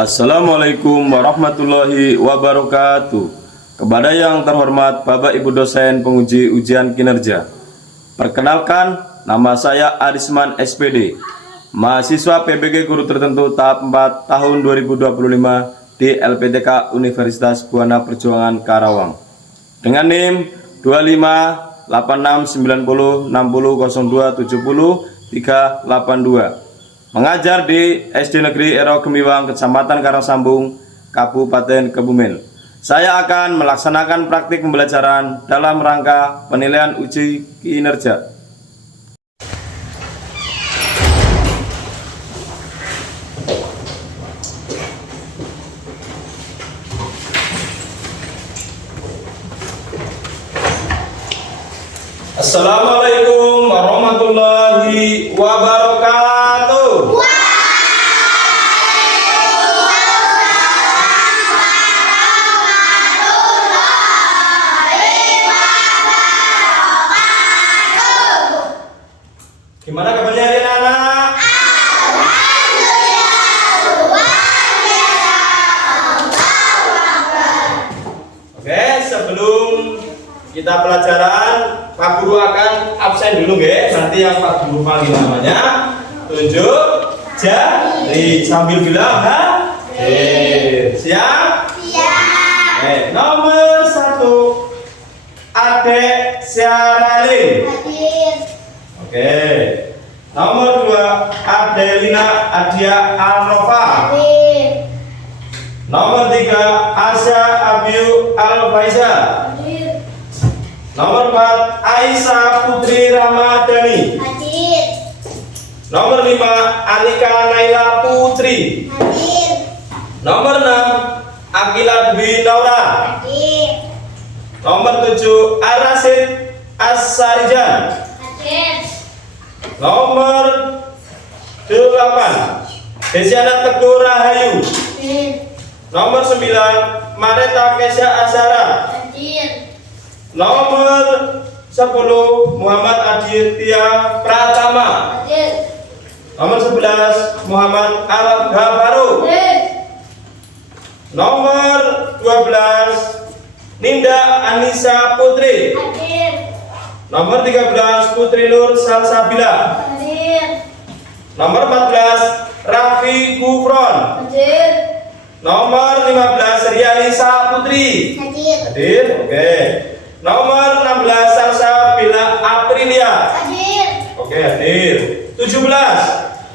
Assalamualaikum warahmatullahi wabarakatuh. Kepada yang terhormat Bapak Ibu dosen penguji ujian kinerja, perkenalkan, nama saya Arisman SPD, mahasiswa PBG Guru Tertentu tahap 4 tahun 2025 di LPTK Universitas Buana Perjuangan Karawang dengan NIM 258690600270 mengajar di SD Negeri Ero Gemiwang, Kecamatan Karangsambung, Kabupaten Kebumen. Saya akan melaksanakan praktik pembelajaran dalam rangka penilaian uji kinerja. Assalamualaikum warahmatullahi wabarakatuh. Gimana kabarnya anak-anak? Oke, sebelum kita pelajaran, Pak Guru akan absen dulu ya. Nanti yang Pak Guru panggil namanya, tunjuk jari sambil bilang hadir. Siap? Siap. Nomor 1, Adek Syaralin. Hadir. Oke. Nomor 2, Adelina Adia Alrofa. Hadir. Nomor 3, Asya Abiu Alfaisa. Hadir. Nomor 4, Aisyah Putri Ramadhani. Hadir. Nomor 5, Anika Naila Putri. Hadir. Nomor 6, Akila Dwi Naura. Hadir. Nomor 7, Arasid As-Sarijan. Hadir. Nomor 8, Desiana Teguh Rahayu. Hadir. Nomor 9, Mareta Kesha Azhara. Hadir. Nomor 10, Muhammad Aditya Pratama. Hadir. Nomor 11, Muhammad Arab Gafaru. Hadir. Nomor 12, Ninda Anissa Putri. Hadir. Nomor 13, Putri Nur Salsabila. Hadir. Nomor 14, Raffi Gufron. Hadir. Nomor 15, Rianisa Putri. Hadir. Hadir. Oke. Nomor 16, Salsabila Aprilia. Hadir. Oke, hadir. 17,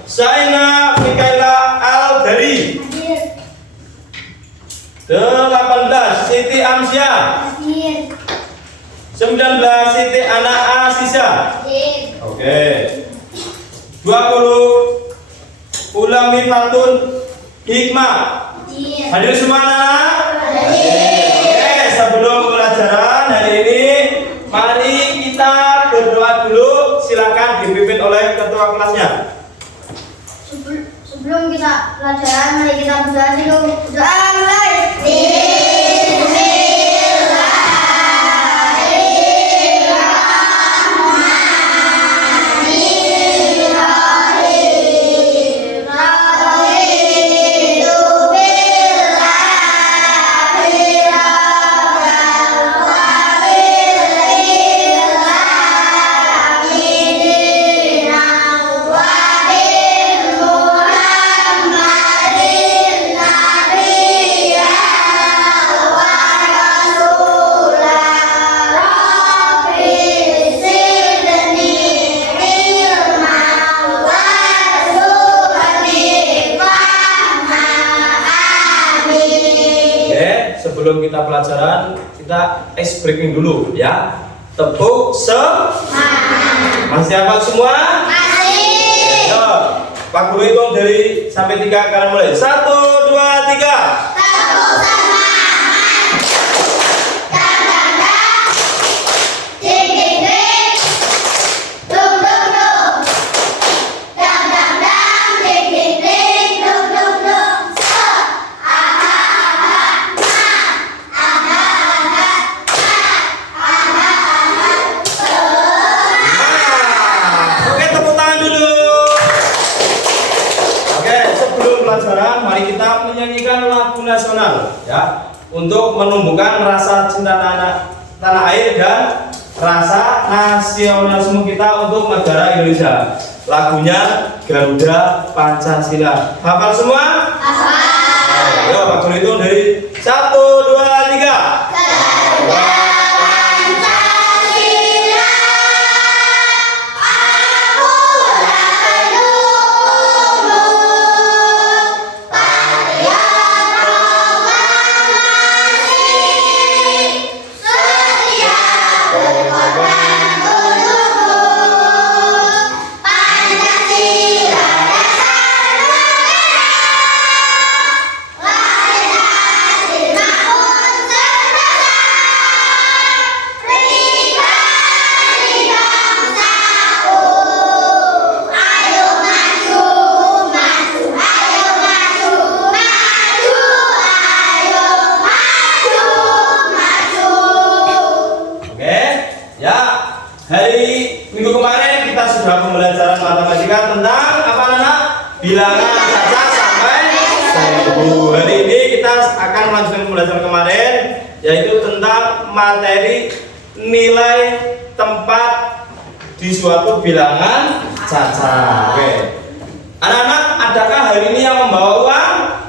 Saina Mikaela Aldari. Hadir. 18, Siti Amsyah. Hadir. 19, Siti Ana Asisa. Hadir. Oke. 20, Ulami Fatun Hikmah. Hadir. Hadir semua anak? Hadir. Oke, sebelum pelajaran hari ini, mari kita berdoa dulu. Silakan dipimpin oleh ketua kelasnya. Sebelum kita pelajaran, mari kita berdoa dulu. Doa mulai. Sebelum kita pelajaran, kita ice breaking dulu ya. Tepuk semangat. Masih hafal semua? Masih. Ayo, Pak Guru hitung dari sampai 3 kalian mulai. 1, 2, 3. Tepuk semangat. Dang dang dang. Ding ding ding. Dung dung dung. Dang dang dang. Ding ding ding. Dung dung dung. Oke, tepuk tangan dulu. Oke, sebelum pelajaran, mari kita menyanyikan lagu nasional ya untuk menumbuhkan rasa cinta tanah air dan rasa nasionalisme kita untuk negara Indonesia. Lagunya Garuda Pancasila. Hafal semua? Hafal. Ayo, Pak Guru hitung dari 1, 2, 3. Garuda Pancasila, aku pendukungmu, patriot proklamasi, setia berkorban untukmu. Pancasila dasar negara, lahir hasil maupun terbesar, pribadi bangsaku. Ayo maju, maju, ayo maju, maju, ayo maju, maju. Oke, ya. Hari minggu kemarin kita sudah pembelajaran matematika tentang apa anak? Bilangan saja sampai 1000. Hari ini kita akan melanjutkan pembelajaran kemarin, yaitu tentang materi nilai tempat di suatu bilangan cacat. Oke. Anak-anak, adakah hari ini yang membawa uang?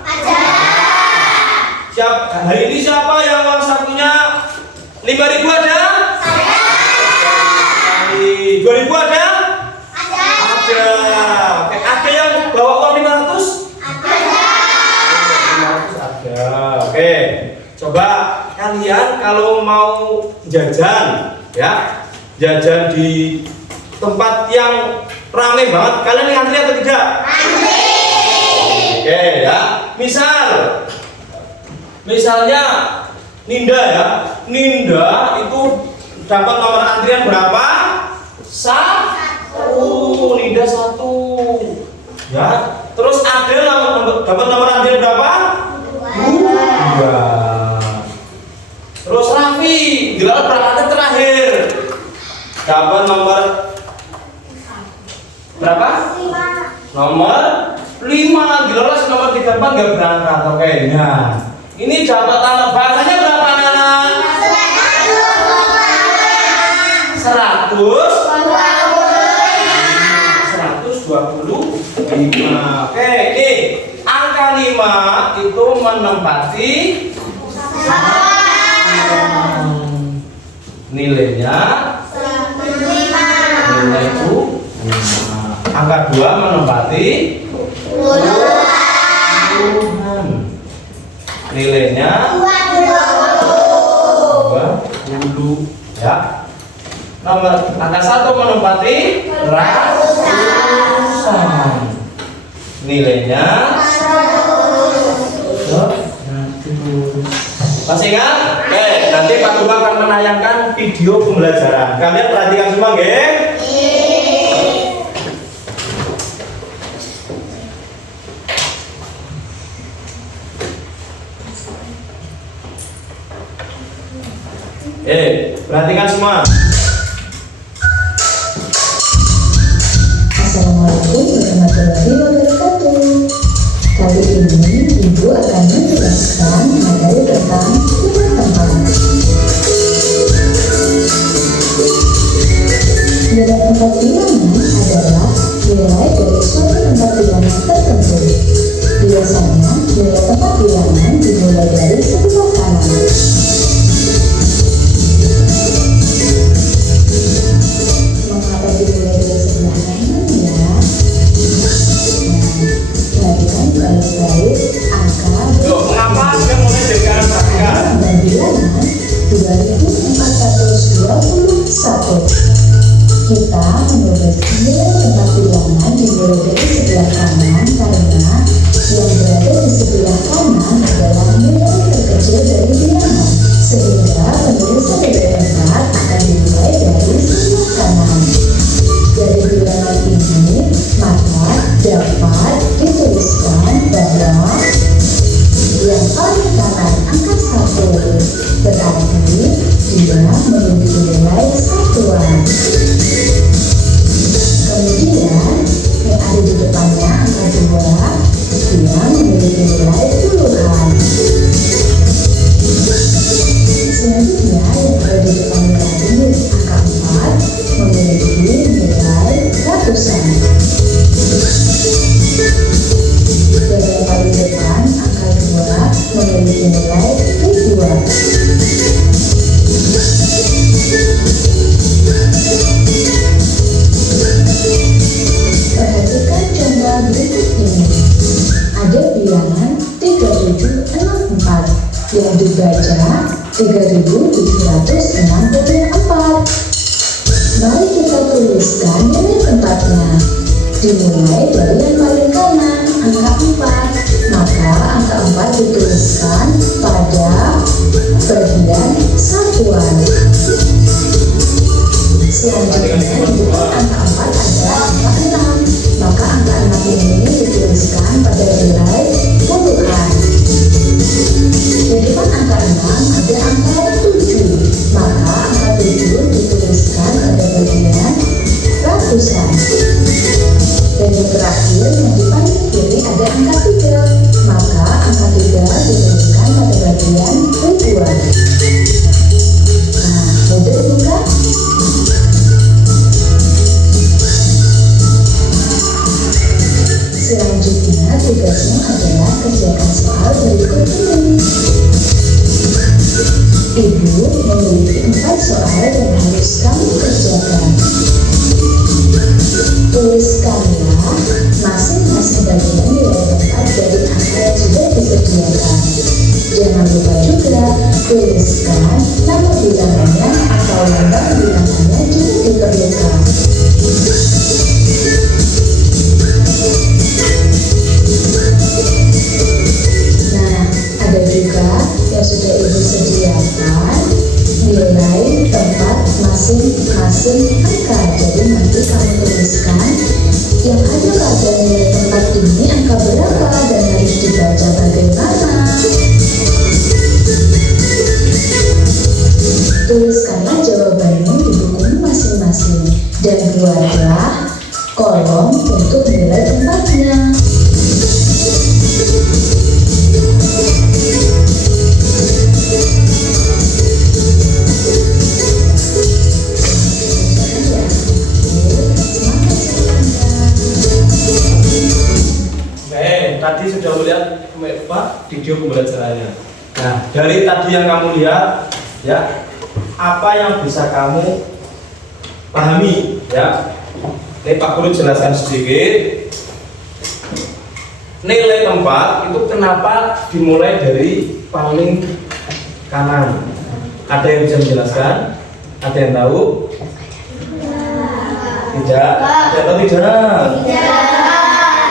Hari ini siapa yang uang sakunya 5.000 ada? 2.000 ada? Ada. Oke, ada yang bawa uang 500? Ada. 500 ada. Oke. Coba kalian kalau mau jajan ya, jajan di tempat yang ramai banget, kalian ngantri atau tidak? Ngantri. Oke ya. Misalnya Ninda ya. Ninda itu dapat nomor antrian berapa? 1. Ninda 1. Ya. Terus Adel dapat nomor antrian berapa? 2. Terus Raffi Dilal berangkatnya terakhir. Dapat nomor berapa? 5. Nomor 5. Dilolos nomor 34 nggak berangkat. Oke. Nah, ini dapat anak bahasanya berapa anak? 125. Oke, ini angka 5 itu menempati nilainya 5. Nilai itu 5. Angka 2 menempati puluhan. Nilainya 20 ya. Nomor angka 1 menempati ratusan. Nilainya 100. Masih ingat? Oke, nanti Pak Guru akan menayangkan video pembelajaran. Kalian perhatikan semua, nggih? Perhatikan semua. Assalamualaikum warahmatullahi wabarakatuh. Kali ini Ibu akan menjelaskan materi tentang nilai tempat. Nilai tempat bilangan adalah nilai dari suatu tempat bilangan tertentu. Biasanya nilai tempat bilangan dimulai dari sebelah kanan. Mengapa dimulai dari sebelah kanan ya? Perhatikan baik-baik angka Mengapa dia mulai dari kanan perhatikan? dan bilangan 2421. Kita menulis nilai tempat bilangan dimulai dari sebelah kanan karena yang berada di sebelah kanan adalah nilai terkecil dari bilangan, sehingga penulisan nilai tempat akan dimulai dari sebelah kanan. Dari bilangan ini maka dapat dituliskan bahwa yang paling kanan angka 1 berarti dia memiliki nilai satuan. Kemudian yang ada di depannya angka 2 yang memiliki nilai puluhan. Selanjutnya yang ada di depan tadi, angka 4 memiliki nilai ratusan. Dan yang paling depan, angka 2 memiliki nilai ribuan. Perhatikan contoh berikut ini. Ada bilangan 3764 yang dibaca 3764. Mari kita tuliskan nilai tempatnya. Dimulai dari yang paling kanan, angka 4. Maka angka 4 dituliskan pada bagian satuan. Selanjutnya di depan angka 4 ada angka 6. Maka angka 6 ini dituliskan pada nilai puluhan. Di depan angka 6 ada angka 7. Maka angka 7 dituliskan pada bagian ratusan. Dan yang terakhir yang di paling kiri ada angka 3. Maka angka 3 dituliskan pada bagian ribuan. Nah, mudah bukan? Selanjutnya tugasnya adalah kerjakan soal berikut ini. Ibu memiliki 4 soal yang harus kamu kerjakan. Tuliskanlah masing-masing bagian nilai tempat dari angka yang sudah disediakan. Jangan lupa juga tuliskan nama bilangannya atau lambang bilangannya jika diperlukan. Nah, ada juga yang sudah ibu sediakan nilai tempat masing-masing angka. Jadi nanti kamu tuliskan yang ada pada nilai tempat ini angka berapa dan harus dibaca bagaimana. Tuliskanlah jawabannya di buku masing-masing dan buatlah kolom untuk nilai tempatnya. Tadi sudah melihat video pembelajarannya. Nah, dari tadi yang kamu lihat, ya, apa yang bisa kamu pahami, ya? Ini Pak Guru jelaskan sedikit. Nilai tempat itu kenapa dimulai dari paling kanan? Ada yang bisa menjelaskan? Ada yang tahu? Tidak. Ada yang tahu tidak?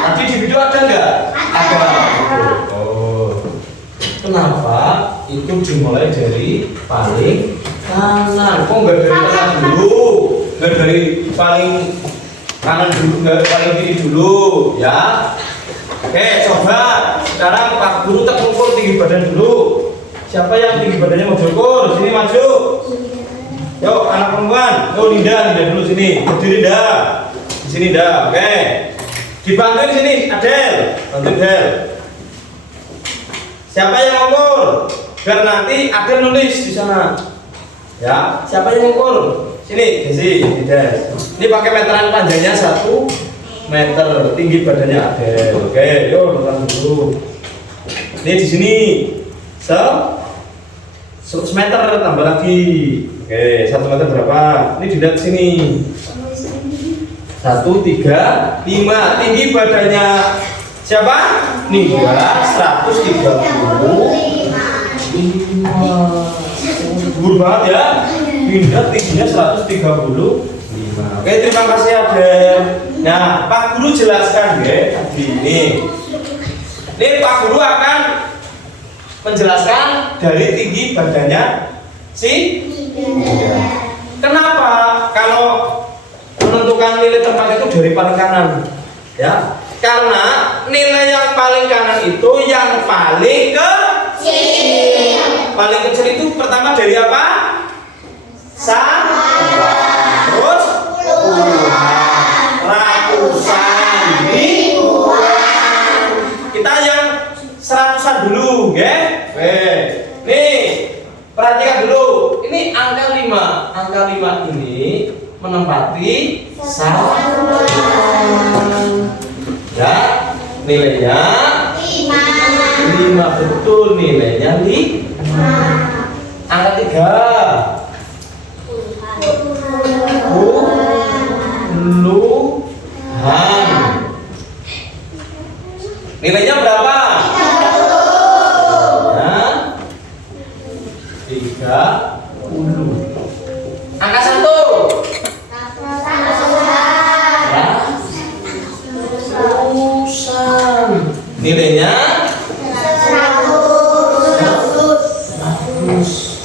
Nanti di video ada nggak? Ada. Oh. Kenapa itu dimulai dari paling kanan? Kok nggak dari kanan dulu? Nggak dari paling kanan dulu, nggak paling kiri dulu, ya? Oke, coba sekarang Pak Guru tak ukur tinggi badan dulu. Siapa yang tinggi badannya mau diukur? Sini maju. Yuk, anak perempuan. Yuk, Linda dulu sini. Berdiri dah. Di sini dah. Oke. Dibantuin sini, Adel. Bantuin Adel. Siapa yang ukur? Biar nanti Adel nulis di sana. Ya, siapa yang ukur? Sini, Desi, Des. Ini pakai meteran panjangnya 1 meter, tinggi badannya Adel. Oke, yuk datang dulu. Ini di sini 100 meter tambah lagi. Oke, 1 meter berapa? Ini dilihat sini. 1, 3, 5. Tinggi badannya siapa? Ninda 135. Subur banget ya. Ninda tingginya 135. Oke, terima kasih Adel. Nah, Pak Guru jelaskan ya tadi ini. Ini Pak Guru akan menjelaskan dari tinggi badannya si Ninda. Kenapa kalau menentukan nilai tempat itu dari paling kanan, ya? Karena nilai yang paling kanan itu yang paling kecil. Paling kecil itu pertama dari apa? Terus puluhan, ratusan, ribuan. dulu, oke? Nih, perhatikan dulu. Ini angka 5. Angka 5 ini menempati satuan. Ya, nilainya 5, betul, nilainya 5. Angka 3 puluhan. Nilainya berapa? Ya, 30. Angka 1 ratusan. Nilainya 100.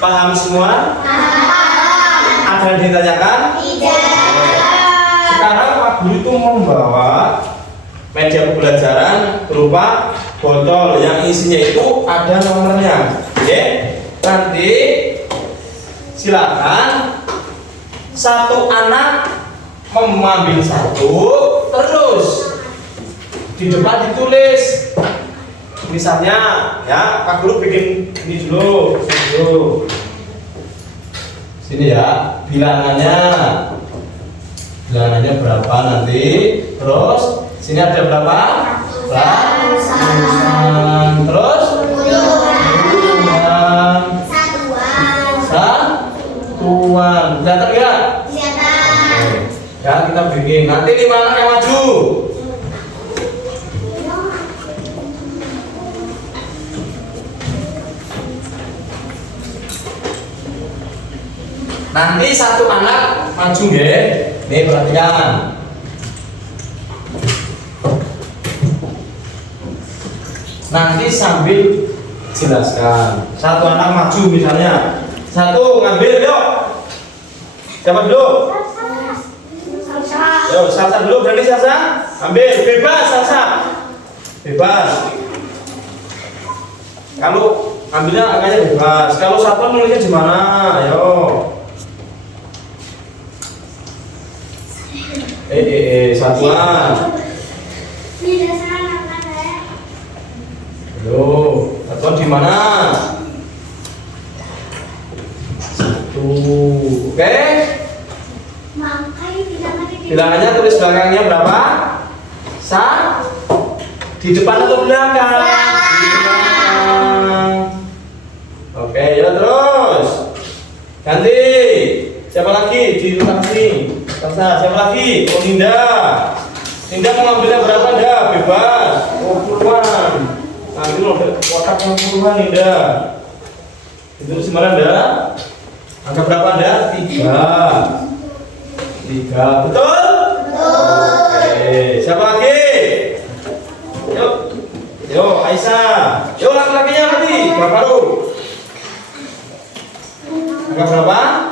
Paham semua? Ada yang ditanyakan? Sekarang Pak Guru itu membawa media pembelajaran berupa botol yang isinya itu ada nomornya. Oke? Nanti silakan satu anak mengambil satu, terus di depan ditulis. Misalnya, ya, Pak Guru bikin ini dulu, sini dulu. Sini ya, bilangannya berapa nanti? Terus sini ada berapa? Ratusan. Terus puluhan. Satuan. Kelihatan nggak? Ya, kita bikin. Nanti 5 anak yang maju. Nanti satu anak maju ya. Nih perhatikan. Nanti sambil jelaskan. Satu anak maju misalnya. Satu ngambil yuk. Siapa dulu? Yuk, Salsa dulu, berani Salsa? Ambil, bebas Salsa. Bebas. Kalau ambilnya angkanya bebas. Kalau satuan nulisnya di mana? Ayo. Satuan. Ayo, satuan di mana? Satu. Oke? Bilangannya tulis belakangnya berapa? Di depan atau belakang? Di belakang. Oke, ya terus. Ganti. Siapa lagi di depan sini? Siapa lagi? Oh, Ninda. Ninda mau ngambilnya berapa Ninda? Bebas. Oh, puluhan. Ambil kotak yang puluhan Ninda. Itu sembarang Ninda. Angka berapa Ninda? 3. Betul? Oke. Siapa lagi? Yuk, Aisyah. Yuk, laki-lakinya nanti. Baru. Angka berapa?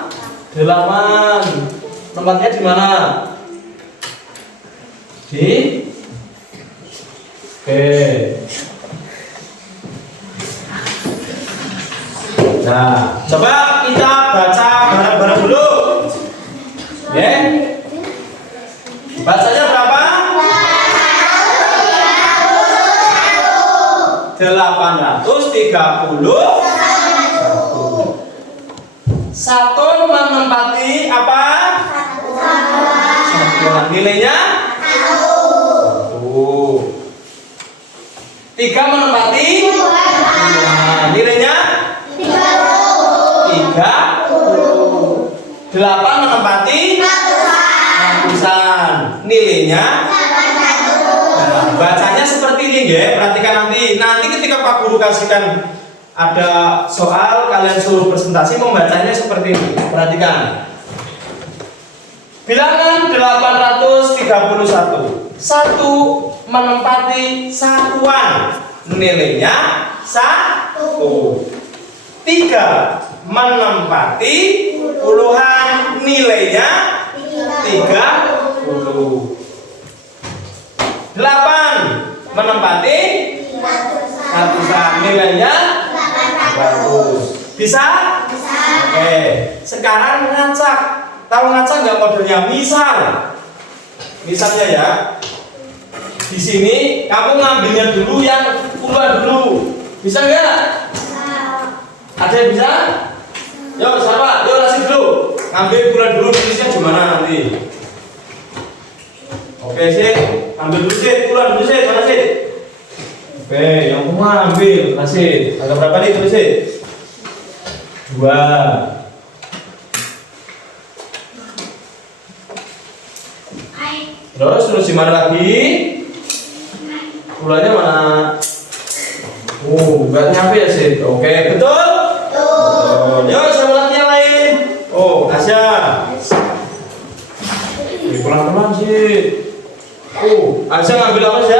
8. Tempatnya di mana? Oke. Nah, coba kita baca bareng-bareng dulu. Ya. Bacanya berapa? 831. Satu menempati apa? Satuan. Nilainya? 1. 3 menempati? Nilainya? 30. 8 menempati? Ratusan. Nilainya? Nah, bacanya seperti ini ya. Perhatikan nanti ketika Pak Guru kasihkan ada soal, kalian suruh presentasi, membacanya seperti ini. Perhatikan. Bilangan 831. 1 menempati satuan. Nilainya 1. 3 menempati puluhan. Nilainya 30. 8 menempati ratusan. Nilainya 100. Bisa? Oke. Sekarang ngacak. Tahu ngacak nggak modelnya? Misalnya ya. Di sini kamu ngambilnya dulu yang puluhan dulu. Bisa nggak? Ada yang bisa? Yuk, siapa? Yuk, Rasid dulu. Ngambil bulan dulu, tulisnya gimana nanti? Oke, sih. Ambil dulu sih, bulan dulu sih, mana sih? Oke, yang semua ambil, Rasid. Ada berapa nih tulis sih? 2. Terus di mana lagi? Bulannya mana? Nggak nyampe ya sih. Oke, betul? Betul. Yuk, sama lagi yang lain. Oh, Asya. Pelan-pelan sih. Asya ngambil apa sih?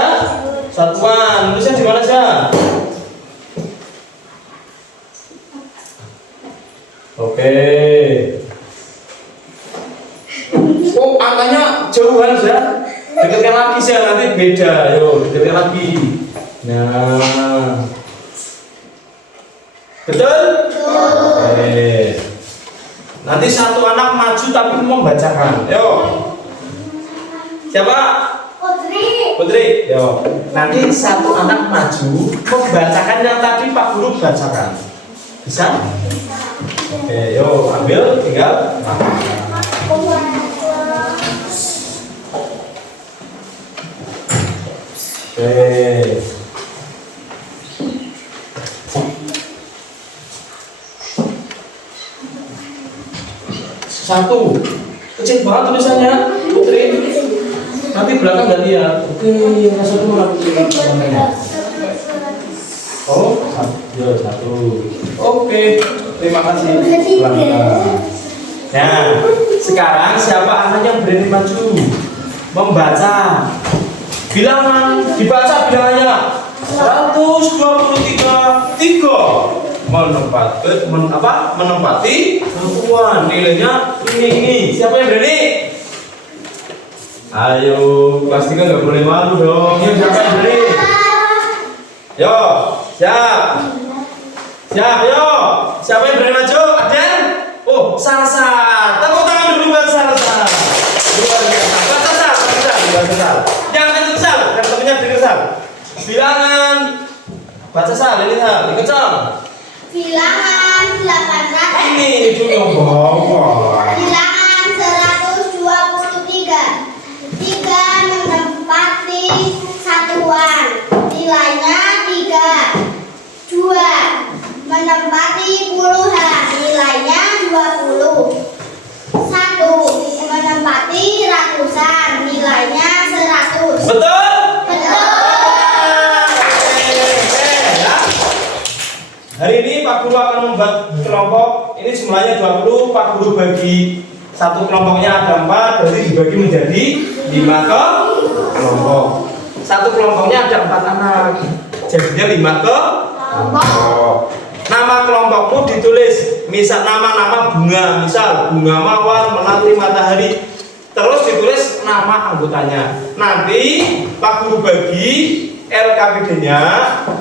Satuan. Tulisnya di mana sih? Oke. Oh, angkanya jauhan sih. Dekatkan lagi sih, nanti beda. Yuk, dekatkan lagi. Nah. Betul? Oke. Nanti satu anak maju tapi membacakan. Yuk. Siapa? Putri. Yuk. Nanti satu anak maju membacakan yang tadi Pak Guru bacakan. Bisa? Oke, yuk ambil, tinggal. Oke. Satu, kecil banget tulisannya, Putri. Nanti belakang nggak lihat. Oke, yang satu mana Putri? Oh, satu. Oke, terima kasih. Pelan-pelan. Nah, sekarang siapa anak yang berani maju membaca? Bilangan dibaca bilangannya 123 menempati satuan nilainya ini. Siapa yang berani? Ayo, kelas 3 nggak boleh malu dong. Yuk, siapa yang berani? Yo, siap, yo. Siapa yang berani maju? Ada? Oh, Salsa. Tepuk tangan dulu buat Salsa. Luar biasa. Baca Sal. Jangan kenceng Sal, kan temennya denger Sal. Bilangan. Baca Sal, ini Sal, kenceng. Bilangan 800. Ini dulu bawa. Bilangan 123. 3 menempati satuan. Nilainya 3. 2 menempati puluhan. Nilainya 20. 1 menempati ratusan. Nilainya 100. Betul? Betul. Hari ini Pak Guru akan membuat kelompok. Ini jumlahnya 20. Pak Guru bagi satu kelompoknya ada 4, berarti dibagi menjadi 5 kelompok. Satu kelompoknya ada 4 anak, jadinya 5 kelompok. Nama kelompokmu ditulis, misal nama-nama bunga, misal bunga mawar, melati, matahari. Terus ditulis nama anggotanya. Nanti Pak Guru bagi LKPD-nya.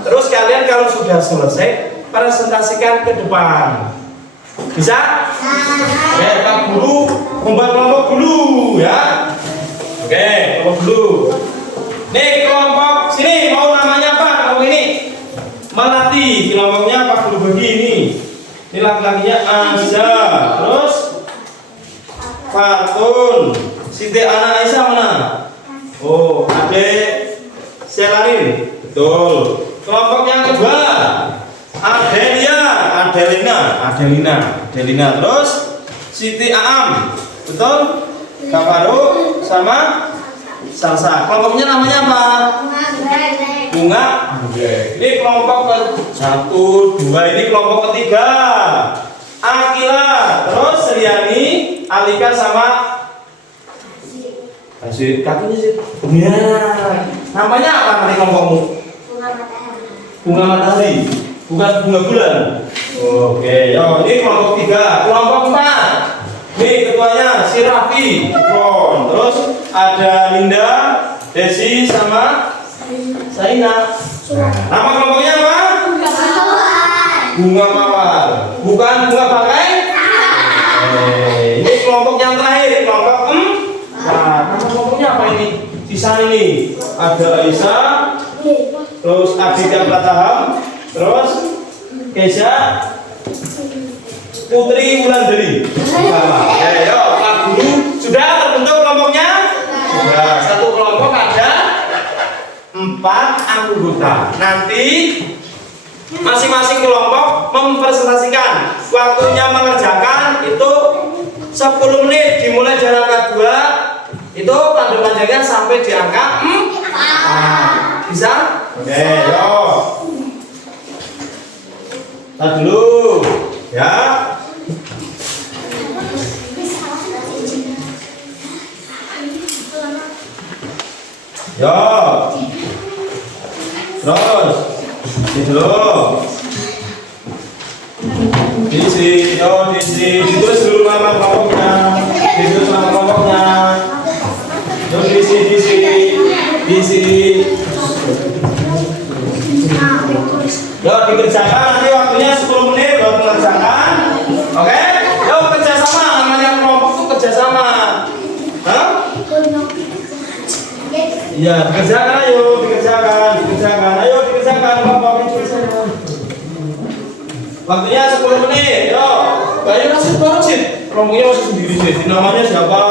Terus kalian kalau sudah selesai presentasikan ke depan. Bisa? Oke, Pak Guru membuat kelompok dulu ya. Oke, kelompok dulu. Nih kelompok sini mau namanya apa? Kelompok ini Melati. Kelompoknya Pak Guru bagi ini. Ini laki-lakinya Azza. Terus Fatun. Siti Ana Aisyah mana? Oh, Ade Selarin. Betul. Kelompok yang kedua Adelina. Terus Siti Aam. Betul? Kak Faruk sama Salsa. Kelompoknya namanya apa? Bunga. Ini kelompok ke 1, 2. Ini kelompok ketiga. Akila. Terus Riani, Alika sama Asyik. Kakinya sih. Ya. Namanya apa nanti kelompokmu? Bunga matahari. Bukan bunga bulan. Oke, yo, ini kelompok 3. Kelompok 4. Nih ketuanya si Raffi. Terus ada Linda, Desi sama Saina. Nama kelompoknya apa? Bunga mawar. Bukan bunga bangkai. Ini kelompok yang terakhir, kelompok 4. Nama kelompoknya apa ini? Sisa ini ada Aisyah, terus Abidja Prataham, terus Keja, Putri Wulandari. Oke, yuk Pak Guru sudah terbentuk kelompoknya? Sudah. Satu kelompok ada 4 anggota. Nanti masing-masing kelompok mempresentasikan. Waktunya mengerjakan itu 10 menit, dimulai dari angka 2 itu panjang-panjangnya sampai di angka 4. Bisa? Oke, yuk. Nah dulu ya. Yo. Terus di dulu. Ditulis dulu nama kelompoknya. Ditulis nama kelompoknya. Yo Yo dikerjakan, nanti waktunya 10 menit buat mengerjakan. Oke? Yo kerjasama, namanya kelompok itu kerjasama. Hah? Iya, dikerjakan, ayo dikerjakan. Ayo dikerjakan kelompok itu. Waktunya 10 menit. Yo, Bayu masih baru sih. Kelompoknya masih sendiri sih. Namanya siapa?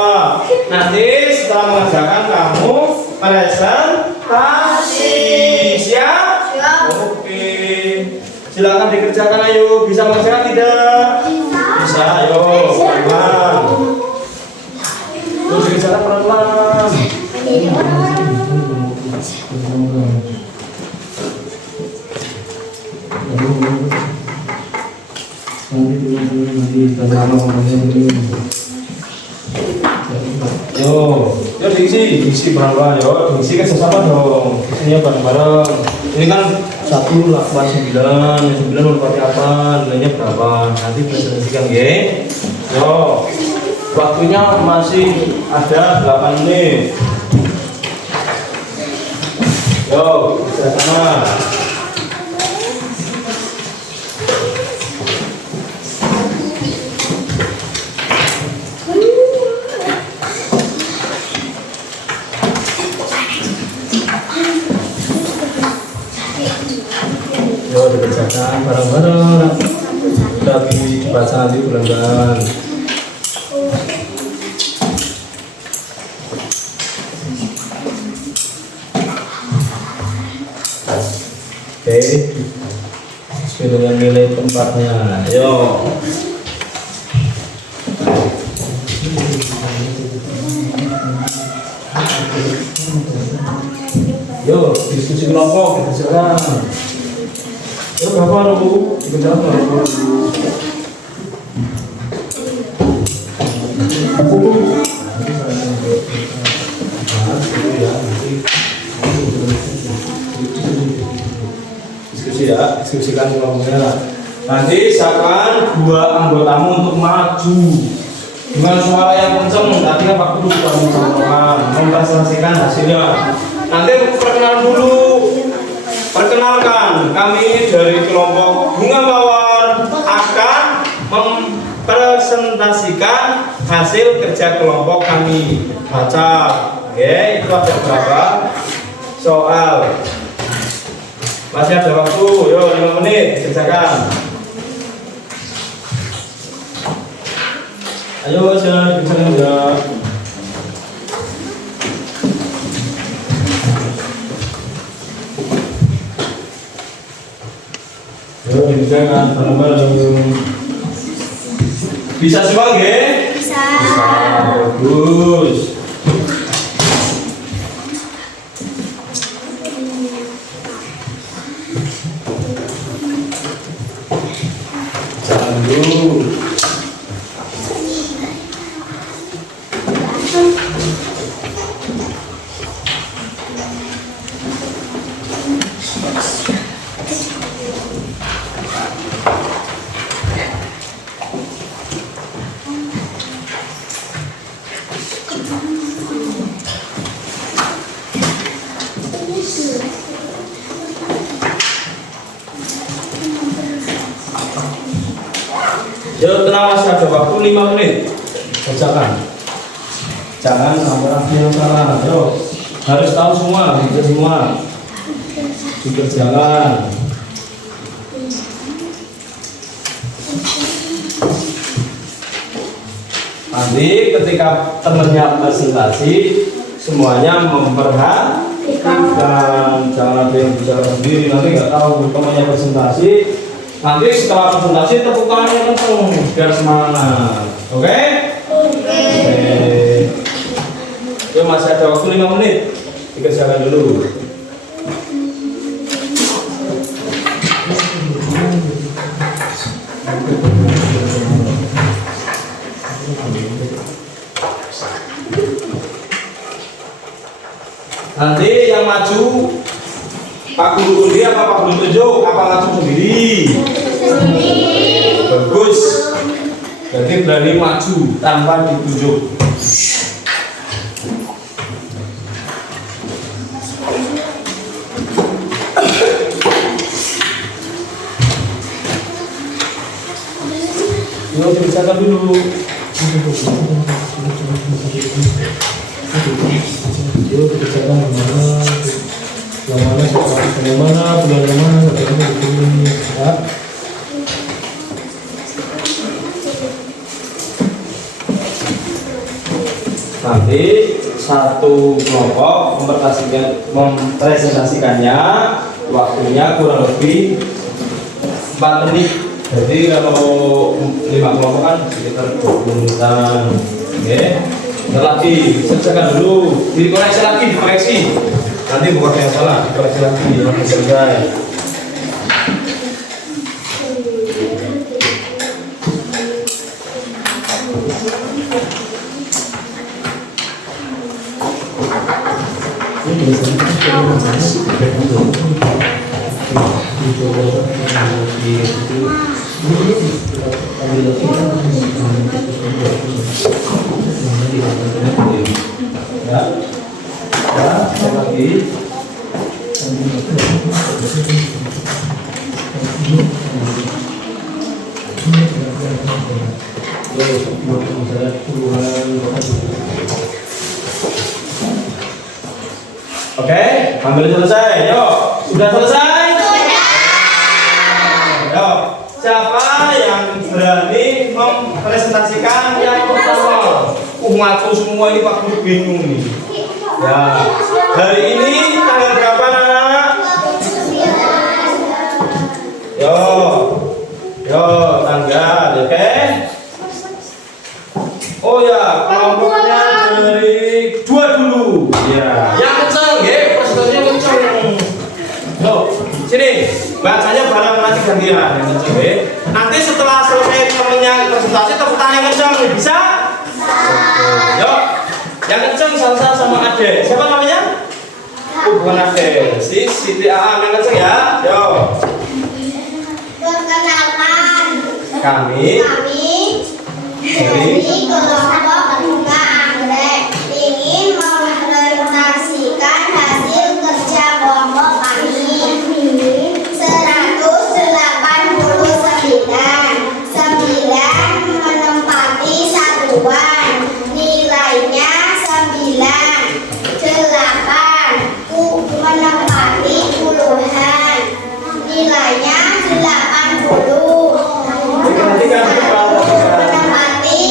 Nanti setelah mengerjakan kamu presentasi. Siap? Oke. Silakan dikerjakan, ayo. Bisa mengerjakan tidak? Bisa, ayo. Pelan-pelan. Terus dikerjakan pelan-pelan. Yo diisi pelan-pelan, yo diisi kerjasama dong. Ini bareng-bareng. Ini kan 1 lakukan 9 menempati apa, nilainya berapa, nanti presentasikan ya. Yo, waktunya masih ada 8 menit. Yo, kerjasama. Yo dikerjakan bareng-bareng. Udah dibaca nanti bulan-bulan. Oke, sesuai dengan nilai tempatnya. Yo. Yo, diskusi kelompok dikerjakan. Yo, berapa Bu? Dikerjakan berapa? Diskusikan kelompoknya. Nanti siapkan 2 anggotamu untuk maju dengan suara yang kenceng. Tadi Pak Guru sudah menyampaikan, mempresentasikan hasilnya. Nanti perkenalan dulu. Perkenalkan, kami dari kelompok Bunga Mawar akan mempresentasikan hasil kerja kelompok kami. Baca, oke, itu ada berapa soal. Masih ada waktu, yo 5 menit, kerjakan. Ayo, saya kerjakan ya. Yo, kerjakan bareng-bareng. Bisa semua, nggih? Bisa. Bagus. Jangan dulu. Yo, tenang, masih ada waktu 5 menit. Kerjakan. Jangan sampai ada yang salah. Yo, harus tahu semua, bisa semua. Dikerjakan. Nanti ketika temennya presentasi, semuanya memperhatikan, jangan ada yang bicara sendiri, nanti nggak tahu temennya presentasi. Nanti setelah presentasi tepuk tangannya kenceng biar semangat. Oke? Oke. Oke, masih ada waktu 5 menit. Dikerjakan dulu. Nanti yang maju Pak Guru undi apa Pak Guru tunjuk? Apa langsung sendiri? Bagus. Jadi berani maju tanpa ditunjuk. Yuk dibacakan dulu. Yuk dibacakan yang mana sekolah yang mana bulan yang mana katanya begini ya. Nanti satu kelompok mempresentasikannya, waktunya kurang lebih 4 menit. Jadi kalau 5 kelompok kan sekitar 20 menitan. Oke, lagi selesaikan dulu, dikoreksi lagi, dikoreksi. Nanti bukan yang salah, dikoreksi lagi, nanti selesai. Ya, lagi. Oke, ambil selesai. Yuk, sudah selesai? Yuk, siapa yang berani mempresentasikan yang pertama? Ngaku semua ini Pak Guru bingung nih. Ya, hari ini tanggal berapa anak? Yo, tanggal, oke? Oh ya, kelompoknya dari 2 dulu. Ya, yang kenceng, ya, presentasinya kenceng. Yo, sini, bacanya bareng nanti gantian yang kenceng, ya. Nanti setelah selesai temennya presentasi, tepuk tangan yang kenceng, bisa? Yo, yang kenceng Salsa sama Ade. Siapa namanya? Bukan Ade. Siti Aam yang kenceng ya. Yo. Perkenalkan, Kami dari kelompok bunga anggrek ingin mempresentasikan hasil kerja kelompok kami. 9 menempati satuan, nilainya 9. 8 menempati puluhan, nilainya 80. Menempati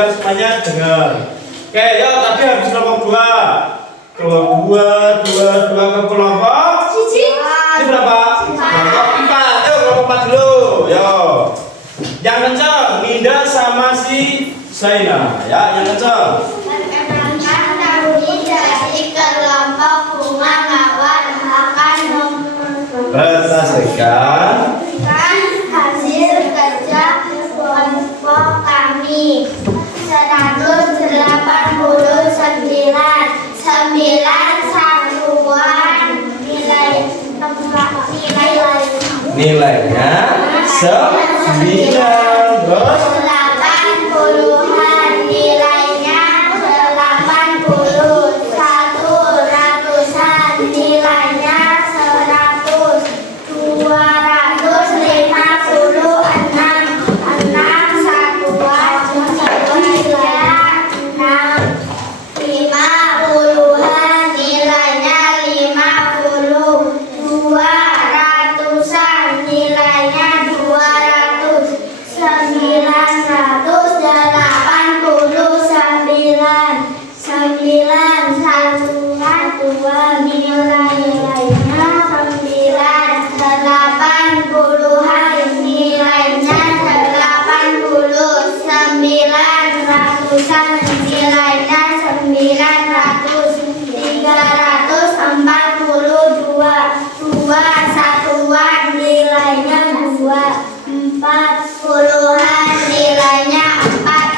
biar semuanya dengar. Oke, ya tadi habis kelompok 2. Kelompok 2 ke kelompok ini berapa? Kelompok 4. Yuk kelompok 4 dulu. Yo. Yang kencang Minda sama si Zaina ya, yang kencang. Perkenalkan kami dari kelompok bunga mawar akan Presentasikan hasil kerja kelompok kami 189 satuan nilainya 9 terus 80-an nilainya 80 ratusan nilainya 100 256 satuan nilainya 6 50-an nilainya 50 200-an nilainya 200 9 satuan nilainya 80-an nilainya 80 9 ratusan nilainya 900 342 2 satuan nilainya 2 40-an nilainya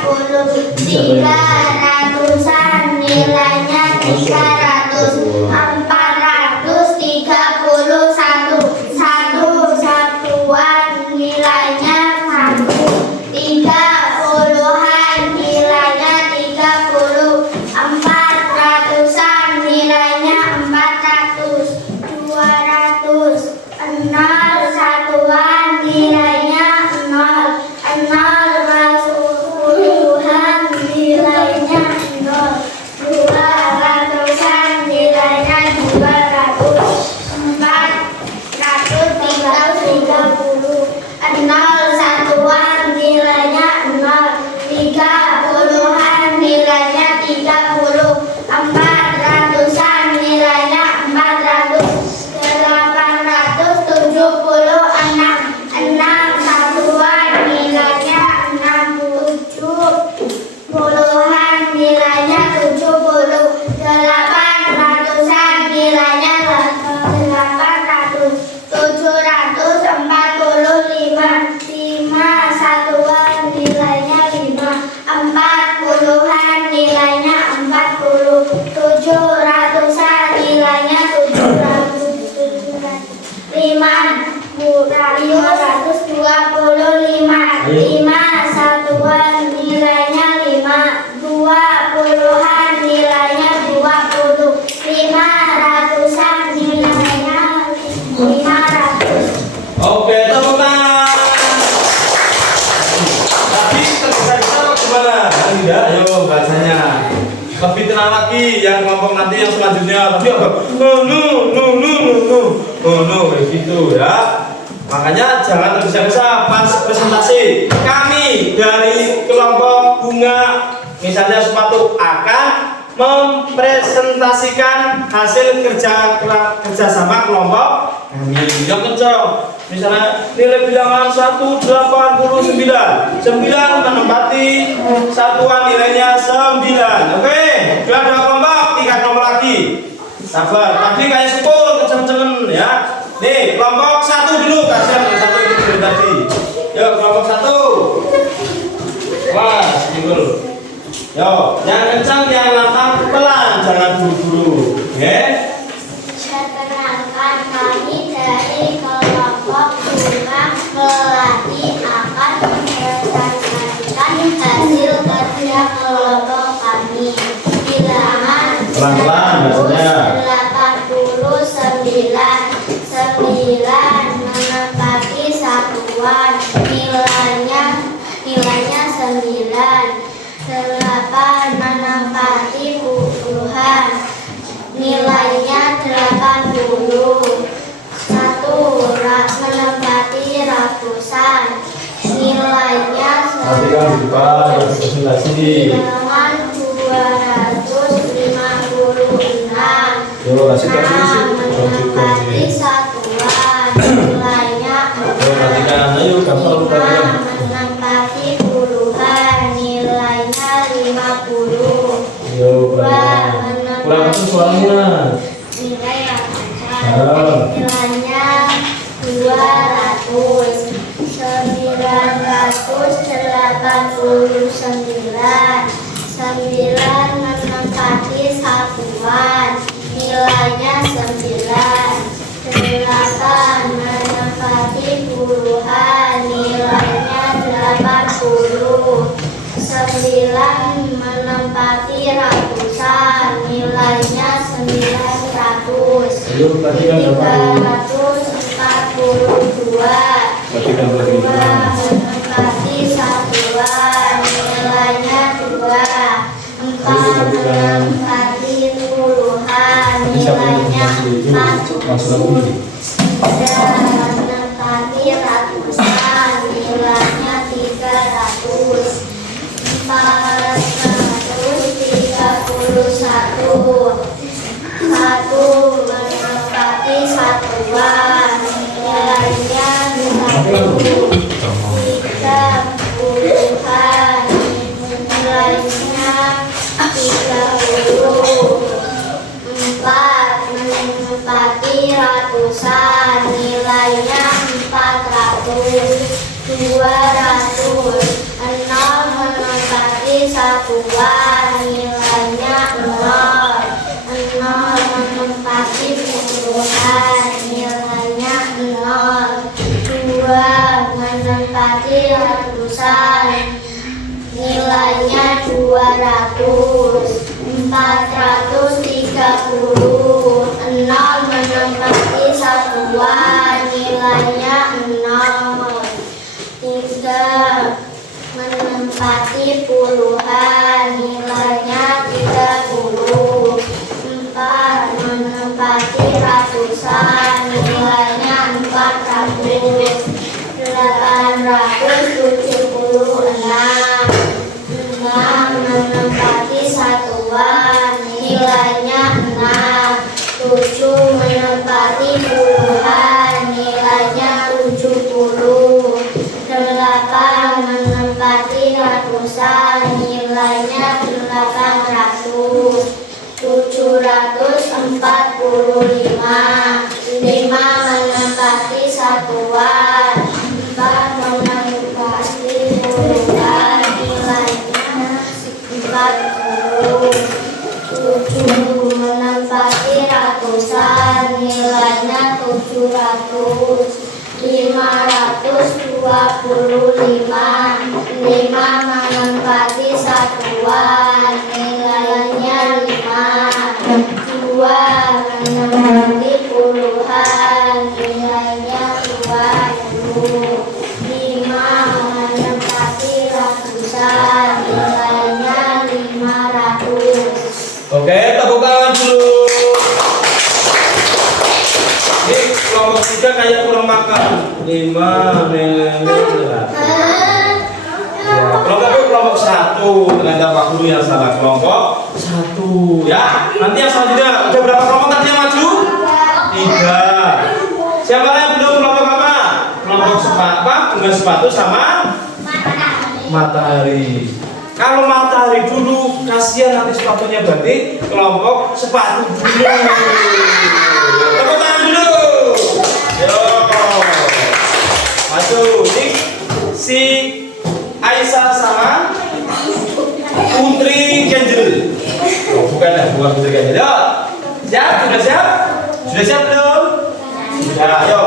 40 300-an nilainya 300 431 1 satuan nilainya 1 30-an nilainya 30 400-an nilainya 400 200 0 satuan nilainya 0 10-an nilainya 0 200-an nilainya 200 430 0 satuan nilainya 0 30-an nilainya 30 400-an nilainya 400 876 6 satuan nilainya 60 puluhan nilainya 70 800-an nilainya 800 745 5 satuan nilainya 5 40-an nilainya 40 700-an nilainya 700 525 5 satuan nilainya 5 20-an nilainya 20 500-an nilainya 500 Oke, tepuk tangan. Tadi tergesa-gesa apa gimana? Tidak, ayo bacanya. Lebih tenang lagi yang kelompok nanti yang selanjutnya. Tadi apa? Kayak gitu ya. Makanya jangan tergesa-gesa pas presentasi. Kami dari kelompok bunga, misalnya sepatu, akan mempresentasikan hasil kerjasama kelompok kami. Yang kencang. Misalnya nilai bilangan 189 menempati satuan nilainya 9. Oke, sudah 2 kelompok, 3 kelompok lagi. Sabar, tadi kayak sepul kenceng-kenceng ya. Nih, kelompok 1 dulu, kasihan yang 1 itu dari tadi. Yuk, kelompok 1. Wah, dulu. Yo, yang kencang, yang lantang pelan, jangan buru-buru. Oke? Perkenalkan kami dari kelompok bunga Melati akan mempresentasikan hasil kerja kelompok kami. Bilangan Pelan-pelan maksudnya. 89 menempati satuan nilainya 9 8 menempati puluhan nilainya sini. Dengan 256. Yo, kasih tahu sini sih. Menempati satuan nilainya Perhatikan, ayo gambar perhatikan. menempati puluhan nilainya 50. Yo, perhatikan. Kurang keras suaranya. Nilai Ah. nilainya 200. 989. 9 menempati satuan nilainya 9. 8 menempati puluhan nilainya 80. 9 menempati ratusan nilainya 900. Ayo, perhatikan gambar. 342. Perhatikan, 2 perhatikan. menempati satuan nilainya 2. 4 menempati puluhan nilainya 40. 3 menempati ratusan nilainya 300. 431. 1 menempati satuan nilainya 50. 3 puluhan nilainya 30. 4 menempati ratusan nilainya 400. 200. 6 menempati satuan nilainya 0. 0 menempati puluhan nilainya 0. 2 menempati ratusan nilainya 200. 430. 0 menempati satuan nilainya 0. 3 menempati puluhan nilainya 30. 4 menempati ratusan nilainya 400. 876. 6 menempati satuan nilainya 6. 7 menempati puluhan nilainya 70. 8 menempati ratusan nilainya 800. 745. 5 menempati satuan. 4 menempati puluhan nilainya 40. 7 menempati ratusan nilainya 700. 525. 5 menempati satuan nilainya 5. 2 menempati puluhan nilainya 20. 5 menempati ratusan nilainya 500. Oke, tepuk tangan dulu. Ini kelompok 3 kayak kurang makan. 5 kelompok 1 ternyata Pak Guru yang salah. Kelompok 1 ya. Nanti yang selanjutnya udah berapa kelompok tadi yang maju? 3. Siapa yang belum kelompok apa? Kelompok bunga sepatu sama matahari. Kalau matahari dulu, kasihan nanti sepatunya berarti kelompok sepatu dulu. Tepuk tangan dulu. Yo. Maju. Ini si Aisyah sama Putri Kenjel. Oh, bukan Putri Kenjel. Yo. Siap? Sudah siap? Sudah siap belum? Sudah. Ayo.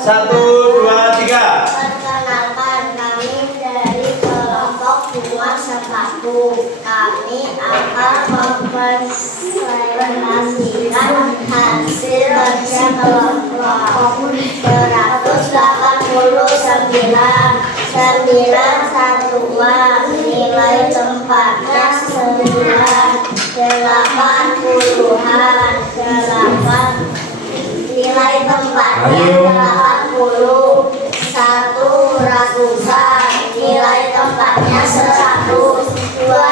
1, 2, 3. Perkenalkan, kami dari kelompok bunga sepatu. Kami akan mempresentasikan hasil kerja kelompok 189. 9 satuan nilai tempatnya 9. 8 puluhan. 8 nilai tempatnya 80. 1 ratusan nilai tempatnya 100. 2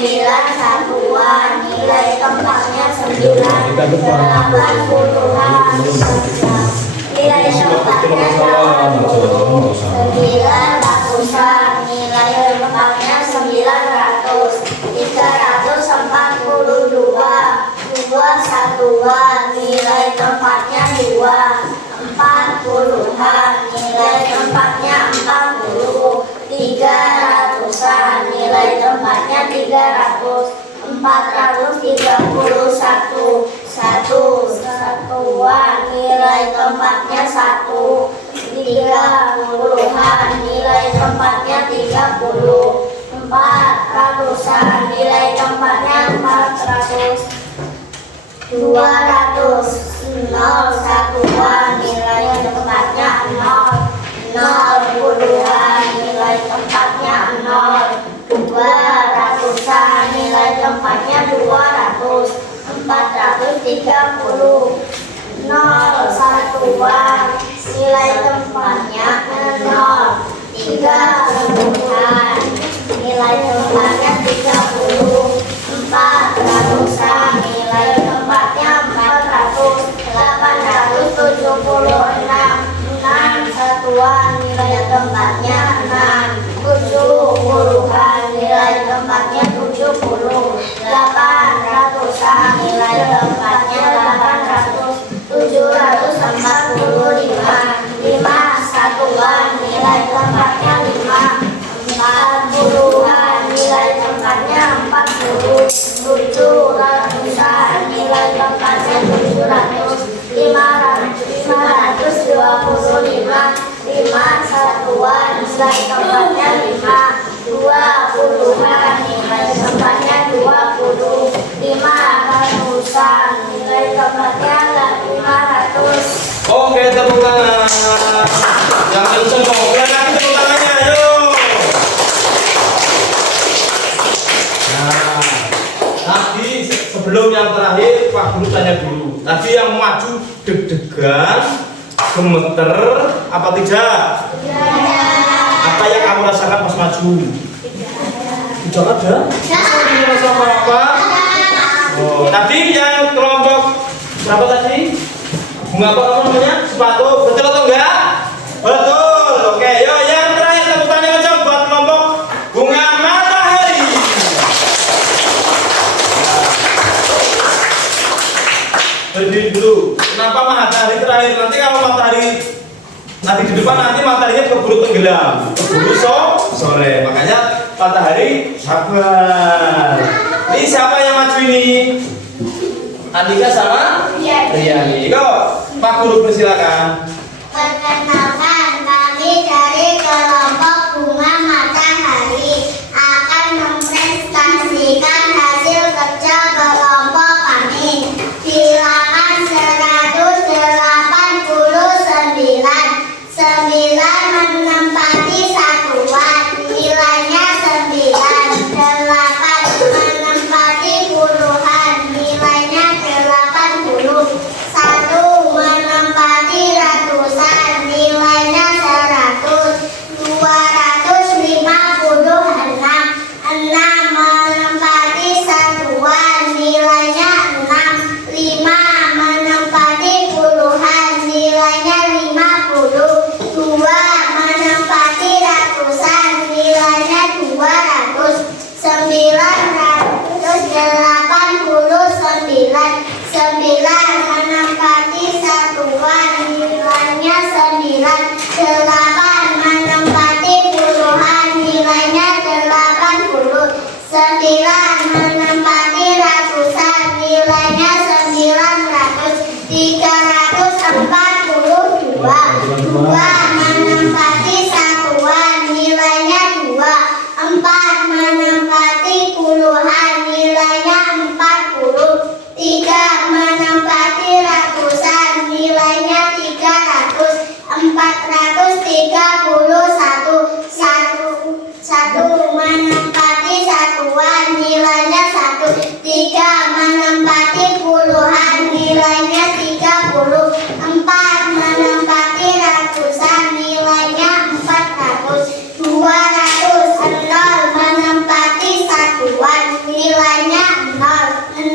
sembilan satuan, nilai tempatnya sembilan, delapan puluhan, nilai tempatnya 80, sembilan ratusan, nilai tempatnya 900, 342, dua satuan, nilai tempatnya 2, 4 puluhan, nilai tempatnya 40, 300-an, nilai tempatnya 300, 431, satu satuan, nilai tempatnya 1, 30-an, nilai tempatnya 30, 400-an, nilai tempatnya 400, 200, 0 satuan, nilai tempatnya 0, 0 puluhan, nilai tempatnya 0, 200-an, nilai tempatnya 200, 430, 0 satuan, nilai tempatnya 0, 3 puluhan, nilai tempatnya 30, 400-an, nilai tempatnya 400, 876, 6 satuan, nilai tempatnya 6, 7 puluhan, nilai tempatnya 70, 800-an, nilai tempatnya 800, 745, 5 satuan, nilai tempatnya 5, 40-an, nilai tempatnya 40, 700-an, nilai tempatnya 700, 525, 5 satuan, nilai tempatnya 5, 20-an, nilai tempatnya 20, 500-an, nilai tempatnya 500. Oke, tepuk tangan. Jangan sombong. Ulang lagi tepuk tangannya, ayo. Nah, tadi sebelum yang terakhir Pak Guru tanya dulu. Tadi yang maju deg-degan, gemeter, apa tidak? Apa yang kamu rasakan pas maju? Tidak ada. Tidak merasa apa-apa. Oh, tadi yang kelompok berapa tadi? Bunga apa kamu namanya? Sepatu, betul atau enggak? Betul. Oke, yo yang terakhir tepuk tangan aja buat kelompok bunga matahari. Berdiri dulu. Kenapa matahari terakhir? Nanti kalau matahari nanti di depan nanti mataharinya keburu tenggelam, keburu sore. Makanya matahari sabar. Ini siapa yang maju ini? Andika sama? Riyani. Yuk, Pak Guru persilakan. Perkenalkan, kami dari kelompok bunga matahari akan mempresentasikan hasil kerja kelompok kami. Bilangan 189, 9 menempati satuan, nilainya 9, 8 menempati puluhan, nilainya 80, 1 menempati ratusan.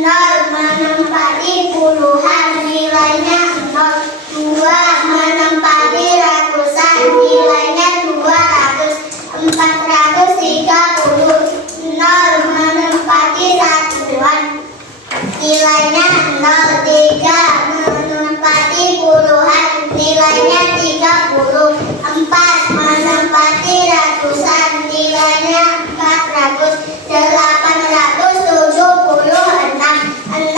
nol menempati puluhan nilainya nol. 2 menempati ratusan nilainya 200. 430. 0 menempati satuan nilainya 0. 3 menempati puluhan nilainya 30. 4 menempati ratusan nilainya 400. 876. 6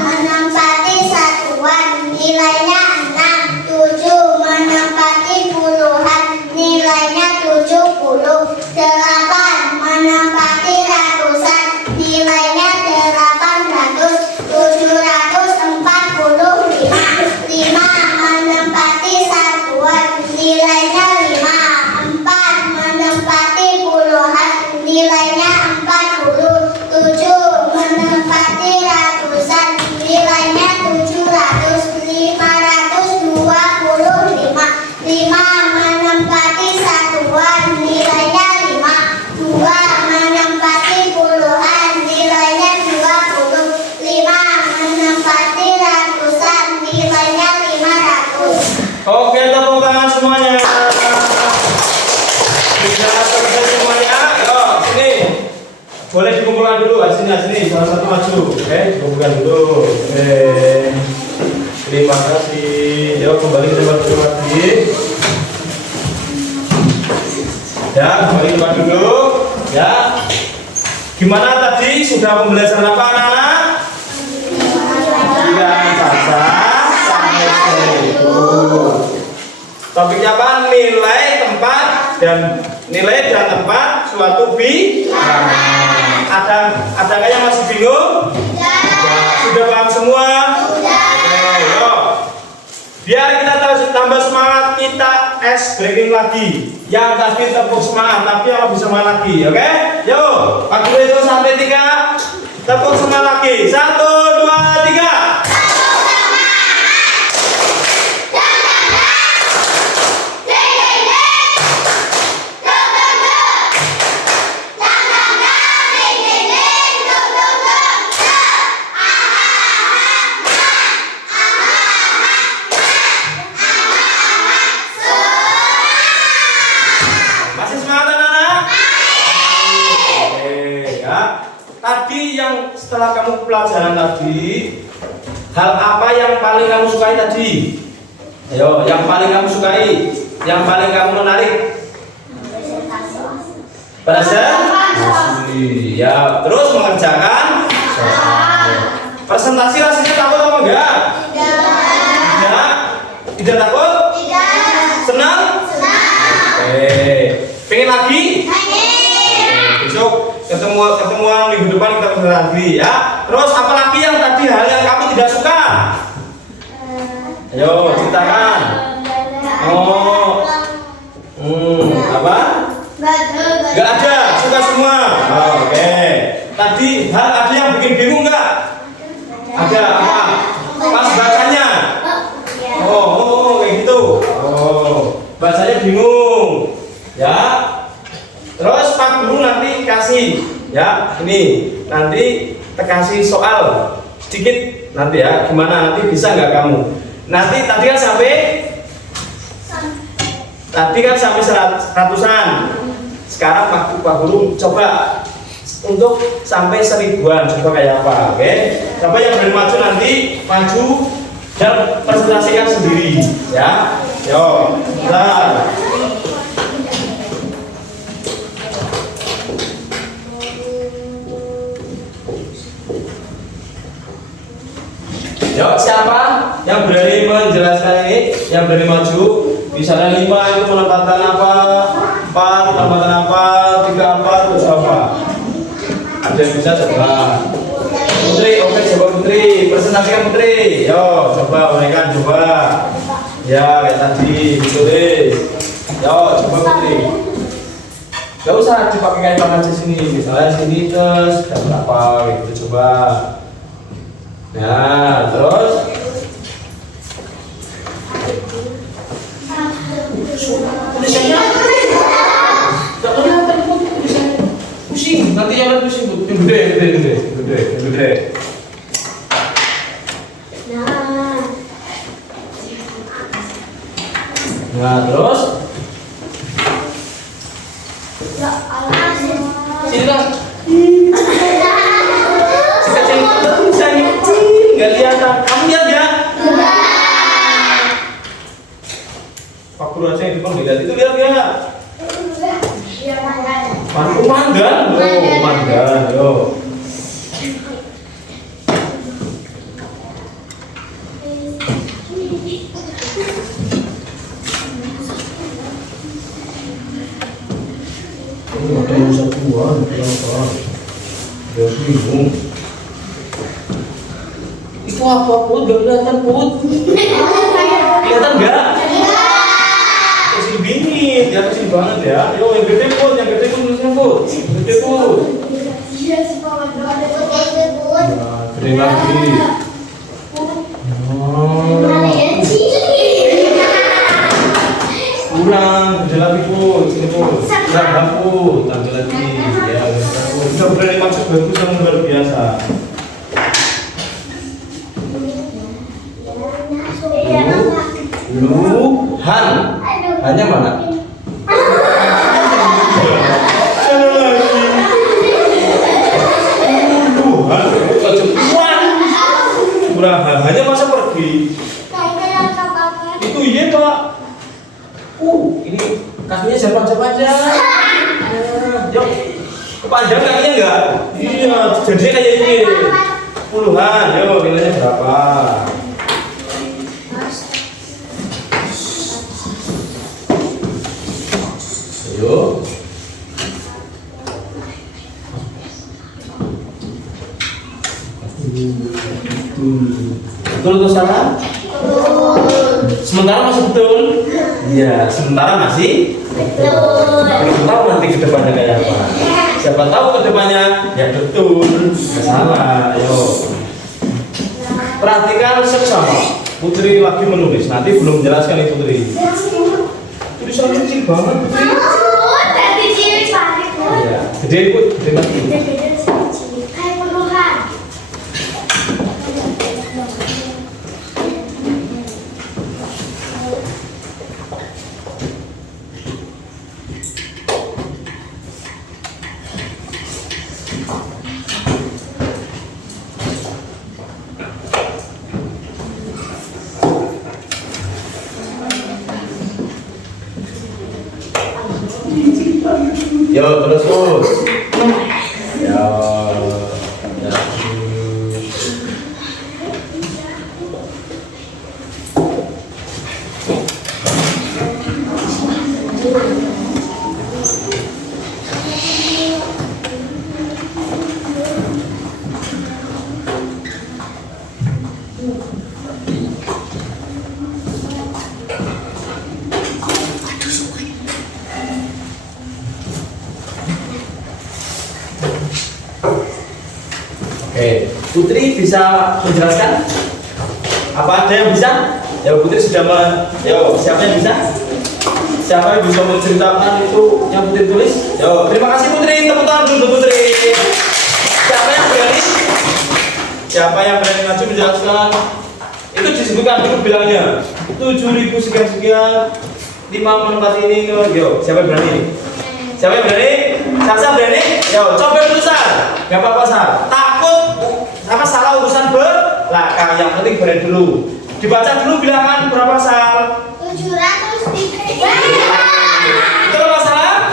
menempati satuan nilainya 6. 7 menempati puluhan nilainya 70. 8 menempati ratusan nilainya 800. 745. 5 menempati satuan nilainya 5. 4 menempati puluhan nilainya 40. 7 menempati ratusan nilainya 700. 525. 5 menempati satuan nilainya 5. 2 menempati puluhan nilainya 20. 5 menempati ratusan nilainya 500. Oke, tepuk tangan semuanya. Sudah selesai semuanya. Yo, sini. Boleh dikumpulkan dulu. Sini. Salah satu maju. Oke, dikumpulkan dulu. Oke. Terima kasih. Yo, kembali ke tempat dulu lagi. Ya, kembali ke tempat dulu. Ya. Gimana tadi? Sudah pembelajaran apa anak-anak? Jangan sampai itu. Topiknya apa? Nilai tempat dan tempat suatu ada nggak yang masih bingung? Sudah paham semua? Ayo. Biar kita tambah semangat, kita breaking lagi. Yang tadi tepuk semangat, tapi yang lebih semangat lagi, oke? Yuk, aku hitung sampai 3. Tepuk semangat lagi. 1, 2, 3. Masih semangat anak-anak? Oke, ya. Tadi yang setelah kamu pelajaran tadi, hal apa yang paling kamu sukai tadi? Ayo, yang paling kamu sukai, yang paling kamu menarik? Presentasi. Ya, terus mengerjakan soal. Presentasi rasanya takut apa enggak? Tidak. Tidak takut? Senang? Oke. Pengen lagi? Besok ketemuan minggu depan kita berjalan lagi ya. Terus apalagi yang tadi hal yang kamu tidak suka? Ayo ceritakan. Oh, apa? Gak ada, suka semua. Oke. Tadi hal ada yang bikin bingung nggak? Ada apa? Pas bacanya. Oh, kayak gitu. Oh, bacanya bingung. Ya. Terus Pak Guru nanti kasih ya, ini nanti kasih soal sedikit nanti ya, gimana nanti bisa nggak kamu? Nanti tadi kan sampai ratusan. Sekarang Pak Guru coba untuk sampai 1000-an, coba kayak apa, oke? Coba yang berani maju nanti maju dan presentasikan sendiri, ya. Yo, bentar. Yuk, siapa yang berani menjelaskan ini? Yang berani maju? Misalnya 5 itu menempatkan apa? 4 menempatkan apa? 3 apa? Terus apa? Ada yang bisa coba? Putri, oke, coba Putri. Presentasikan Putri. Yo, coba mereka coba. Ya, kayak tadi ditulis. Yo, coba Putri. Gak usah dipakai kayak tangan di sini. Misalnya sini terus dan berapa gitu, coba. Nah, terus tulisannya tak kelihatan kok tulisannya. Pusing, nanti yang pusing tuh. Gede. lihat itu, lihat ya. Mandan, mandan, yo. Ini ada yang satuan, kenapa? Dia bingung. Itu apa Put? Gak kelihatan Put. Kelihatan nggak? Kecil bingit, ya kecil banget ya. Yo yang gede Put, tulisnya Put. Gede Put. Nah, gede lagi. Kurang, gede lagi Put. Sini Put. Kurang Put, tambah lagi. Ya, udah berani maksud bagus yang luar biasa. Luhan. Hanya mana? Luhan. Kejepuan. Kurang hanya masa pergi. Itu iya Pak. Ini kakinya panjang-panjang. Yuk. Kepanjang kakinya enggak? Iya, jadi kayak ini. Puluhan. Yuk, nilainya berapa? Ayo. Betul atau salah? Sementara masih betul? Iya, sementara masih betul. Belum tahu nanti ke depannya kayak apa. Siapa tahu ke depannya ya betul, nggak salah. Ayo. Perhatikan seksama. Putri lagi menulis. Nanti belum menjelaskan nih Putri. Tulisan kecil banget Putri. Iya, gede Put, gede lagi. Yo terus Put. Ya. Oke, Putri bisa menjelaskan? Apa ada yang bisa? Ya Putri sudah Yo, siapa yang bisa? Siapa yang bisa menceritakan itu yang Putri tulis? Yo, terima kasih Putri, tepuk tangan dulu Putri. Siapa yang berani? Siapa yang berani maju menjelaskan? Itu disebutkan dulu bilangnya. 7.000 sekian-sekian 5 menempati ini. Yo, siapa yang berani? Siapa yang berani? Sarsa berani? Yo, coba dulu Sar. Gak apa-apa Sar. Takut sama salah urusan belakang. Yang penting berani dulu. Dibaca dulu bilangan berapa Sar? 703. Betul apa salah?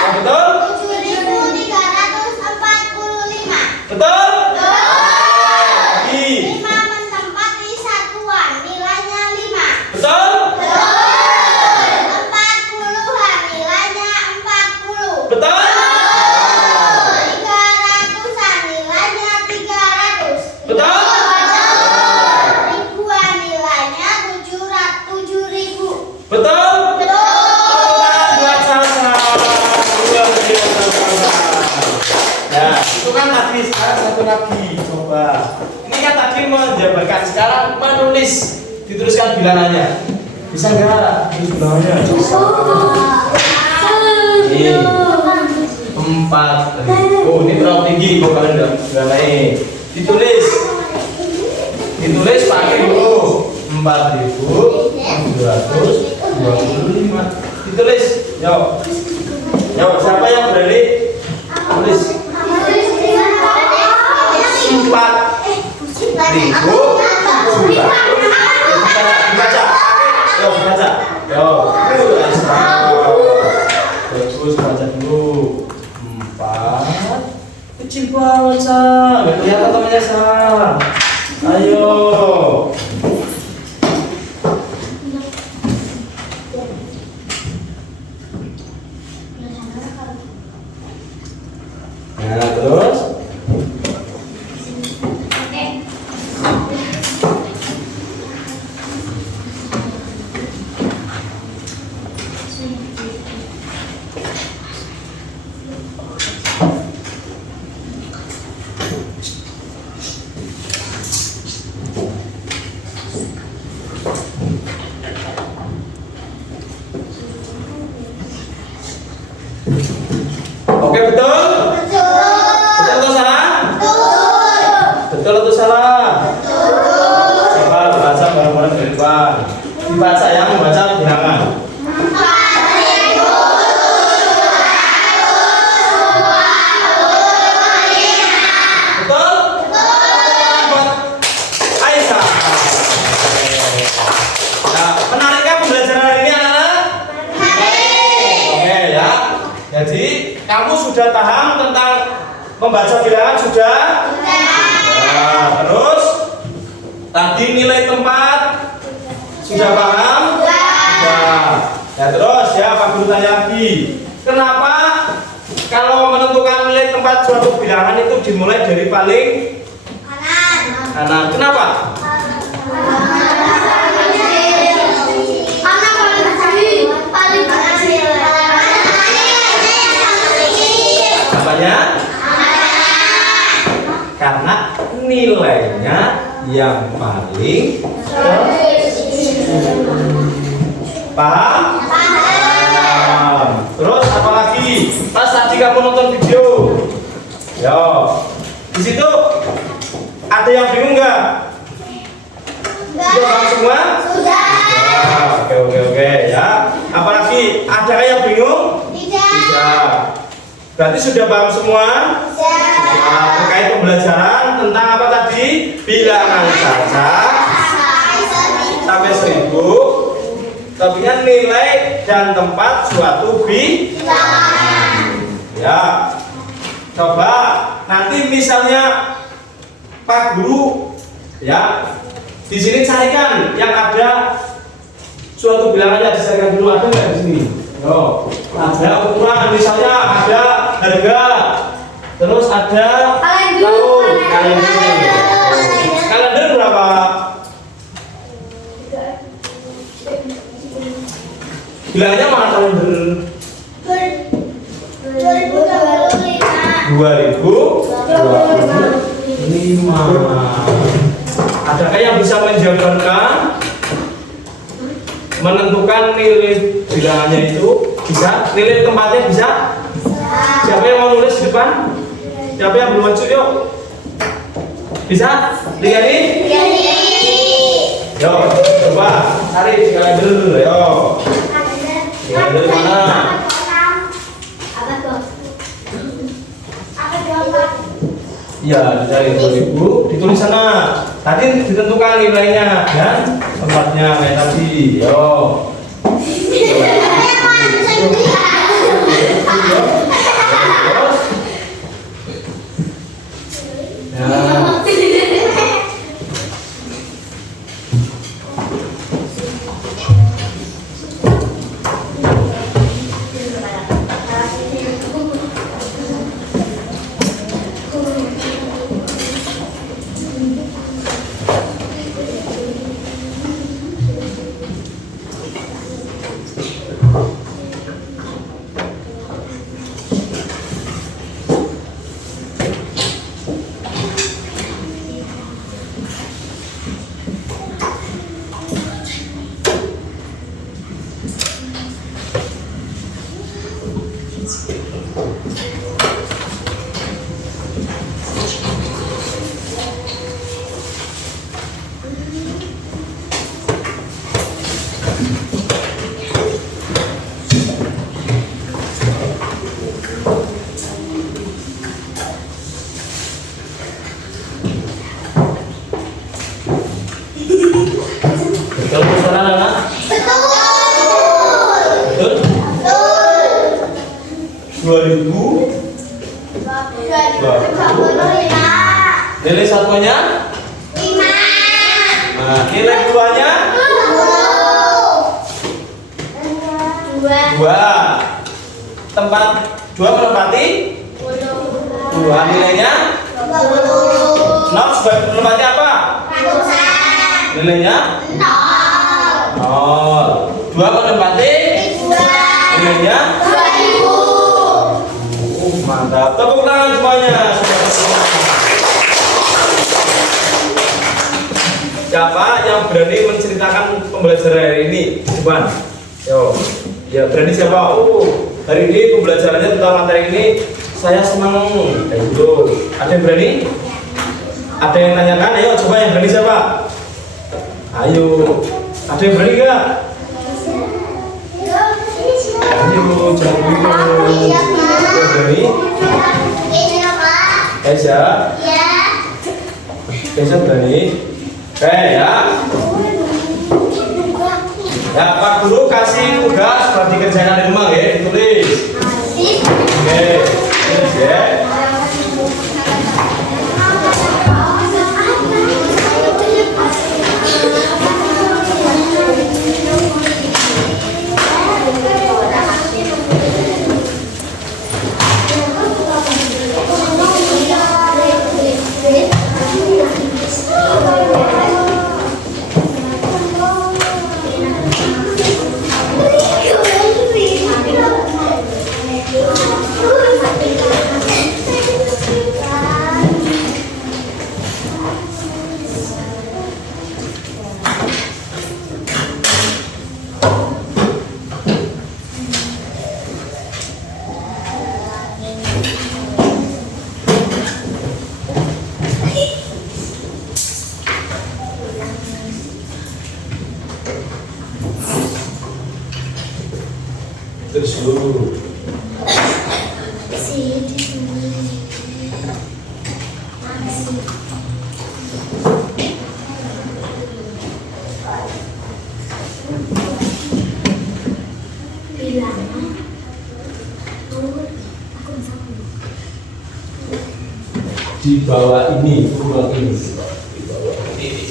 Yang betul? 7.345. Betul? Lagi. 5 menempati satuan, nilainya 5. Betul? 40-an, nilainya 40. Betul? 300-an, nilainya 300. Betul? Ribuan, nilainya 7.000. Betul? Betul. Buat Sarsa. Luar biasa Sarsa. Ya, itu kan tadi. Sekarang satu lagi. Coba. Ini kan tadi menjabarkan. Sekarang menulis. Dituliskan bilangannya. Bisa nggak? Ini bilangannya. Ini 4.000. Oh, ini terlalu tinggi. Kok kalian nggak naik? Ditulis pakai dulu 4.225. Ditulis. Yo, siapa yang berani? Tulis 4.200. Dibaca. Yo, Pak Sa. Nggak kelihatan temannya Sa. Ayo. Nah, terus oke, betul? Betul atau salah? Betul atau salah? Coba baca bareng-bareng dari depan. Dibaca yang membaca bilangan. Betul? Buat Aisyah. Nah, menariknya pembelajaran hari ini anak-anak? Oke ya. Jadi kamu sudah paham tentang membaca bilangan sudah? Nah, terus tadi nilai tempat sudah paham? Sudah. Ya terus ya Pak Guru tanya lagi. Kenapa kalau menentukan nilai tempat suatu bilangan itu dimulai dari paling kanan? Kenapa? Apanya? Karena nilainya yang paling paham? Paham. Terus apa lagi? Pas tadi kamu nonton video, yo, di situ ada yang bingung nggak? Sudah paham semua? Sudah. Oke ya. Apalagi ada yang bingung? Tidak. Berarti sudah paham semua? Nah, terkait pembelajaran tentang apa tadi? Bilangan cacat sampai 1000. Tapi nilai dan tempat suatu bilangan. Ya. Coba nanti misalnya Pak Guru ya di sini carikan yang ada suatu bilangannya, dicarikan dulu, ada nggak di sini? Oh, ada ukuran, misalnya ada harga, terus ada kalender berapa? Bilangnya mana kalender? 2025. Adakah yang bisa menjabarkan menentukan nilai bilangannya itu? Bisa? Nilai tempatnya bisa? Siapa yang mau nulis di depan? Siapa yang belum maju? Yuk. Bisa? Lihat ini? Yuk, coba cari di kalender. Yuk. Kalender mana? Ya, dicari 2000, ditulis sana. Tadi ditentukan nilainya dan tempatnya kayak tadi. Yo. Nah. Nilai satuannya? 5. Nah, nilai duanya? 2. 2. Tempat 2 menempati 2. Nilainya? 20. 0 sebagai menempati apa? Ratusan. Nilainya? 0. 0. 2 menempati 2. nilainya? 2000. Mantap. Tepuk tangan semuanya. Siapa yang berani menceritakan pembelajaran hari ini? Coba. Yo. Ya, berani siapa? Hari ini pembelajarannya tentang materi ini saya senang. Ayo. Ada yang berani? Ada yang tanyakan? Ayo, coba yang berani siapa? Ayo. Ada yang berani enggak? Ayo, jangan dulu. Yang berani? Aisyah. Aisyah berani? Oke ya. Ya, Pak Guru kasih tugas buat dikerjakan di rumah ya, ditulis. Oke, tulis ya. Terus dulu. Di bawah ini, ruang ini. Di bawah ini.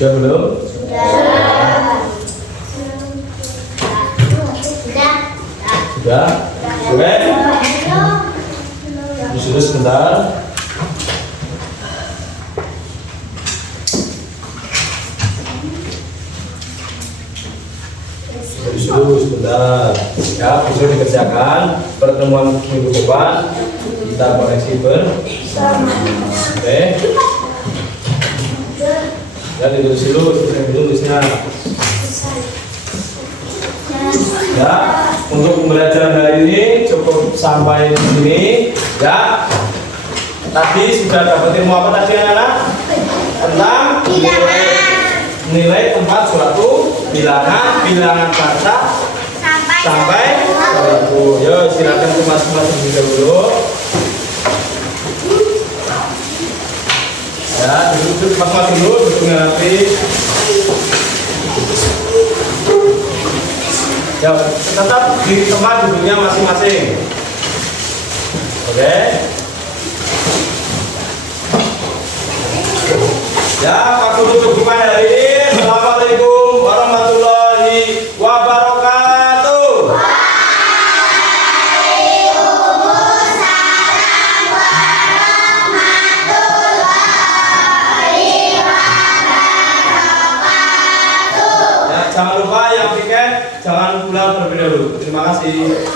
Sudah belum? Sudah? Oke. Disuruh sebentar. Disuruh sebentar. Ya, bisa dikerjakan. Pertemuan minggu depan kita koreksi bersama. Oke. Ya, ditulis dulu, tulisnya. Ya, untuk pembelajaran hari ini cukup sampai di sini. Ya, tadi sudah dapat ilmu apa tadi anak-anak? Tentang nilai tempat suatu bilangan, bilangan kata sampai 1. Yo, silakan ke masing-masing dulu. Ya, duduk masing-masing dulu, duduknya nanti. Ya, tetap di tempat duduknya masing-masing. Oke. Ya, Pak Guru cukup hari ini. Assalamualaikum warahmatullahi wabarakatuh. Jangan lupa yang tiket jangan pulang terlebih dahulu. Terima kasih.